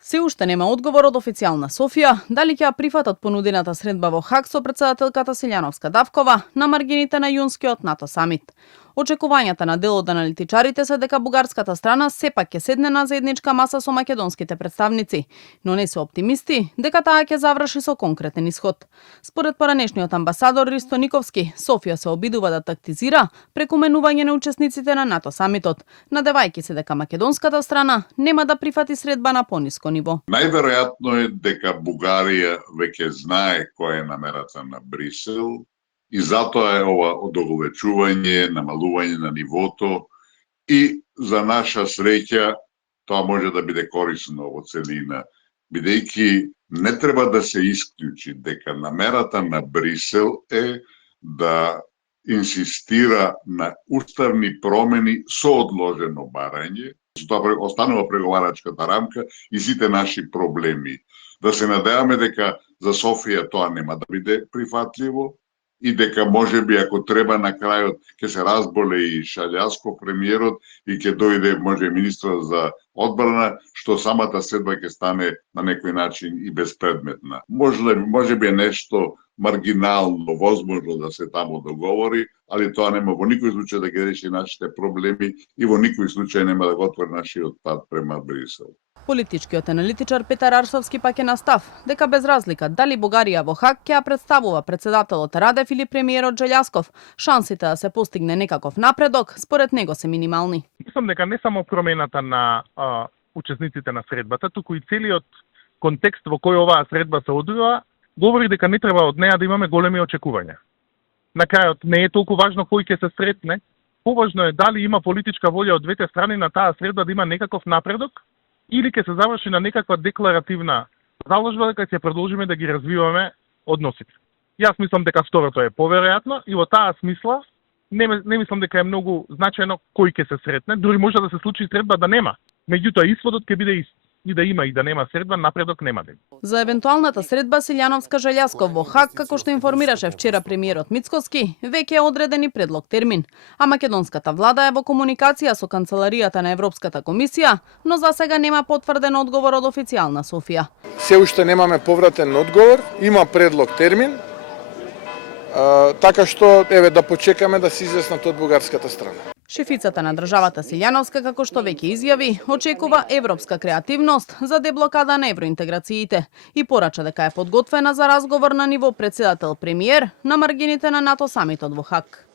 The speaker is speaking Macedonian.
Се уште нема одговор од официјална Софија дали ќе ја прифатат понудената средба во Хаг со претседателката Силјановска-Давкова на маргините на јунскиот НАТО самит. Очекувањата на дел од аналитичарите се дека бугарската страна сепак ќе седне на заедничка маса со македонските представници, но не се оптимисти дека таа ќе заврши со конкретен исход. Според поранешниот амбасадор Ристо Никовски, Софија се обидува да тактизира преку менување на учесниците на НАТО самитот, надевајќи се дека македонската страна нема да прифати средба на пониско ниво. Најверојатно е дека Бугарија веќе знае која е намерата на Брисел и затоа е ова одоговечување, намалување на нивото и за наша среќа тоа може да биде корисно во целина, бидејќи не треба да се исклучи дека намерата на Брисел е да инсистира на уставни промени со одложено барање, тоа останува преговарачката рамка и сите наши проблеми. Да се надеваме дека за Софија тоа нема да биде прифатливо и дека можеби ако треба на крајот ќе се разболе и Шалјаско премиерот и ќе дојде може министрот за одбрана, што самата средба ќе стане на некој начин и безпредметна. Можеби е нешто маргинално возможно да се таму договори, али тоа нема во никој случај да ги реши нашите проблеми и во никој случај нема да го отвори нашиот пат према Брисел. Политичкиот аналитичар Петар Арсовски пак е на став дека без разлика дали Бугарија во Хаг ќе ја представува претседателот Радев или премиерот Желјасков, шансите да се постигне некаков напредок според него се минимални. Мислам дека не само промената на учесниците на средбата, туку и целиот контекст во кој оваа средба се одвива говори дека не треба од неа да имаме големи очекувања. На крајот не е толку важно кој ќе се сретне, поважно е дали има политичка волја од двете страни на таа средба да има некаков напредок или ќе се заврши на некаква декларативна заложба дека ќе продолжиме да ги развиваме односите. Јас мислам дека второто е поверојатно и во таа смисла не мислам дека е многу значајно кој ќе се сретне, дури може да се случи средба да нема. Меѓутоа исходот ќе биде ист. И да има и да нема средба, напредок нема да има. За евентуалната средба Силјановска-Желјасков во Хаг, како што информираше вчера премиерот Мицкоски, веќе е одреден и предлог термин. А македонската влада е во комуникација со канцеларијата на Европската комисија, но за сега нема потврден одговор од официјална Софија. Се уште немаме повратен одговор, има предлог термин, така што еве да почекаме да се изјаснат од бугарската страна. Шефицата на државата Силјановска, како што веќе изјави, очекува европска креативност за деблокада на евроинтеграциите и порача дека е подготвена за разговор на ниво претседател премиер на маргините на НАТО самитот во Хаг.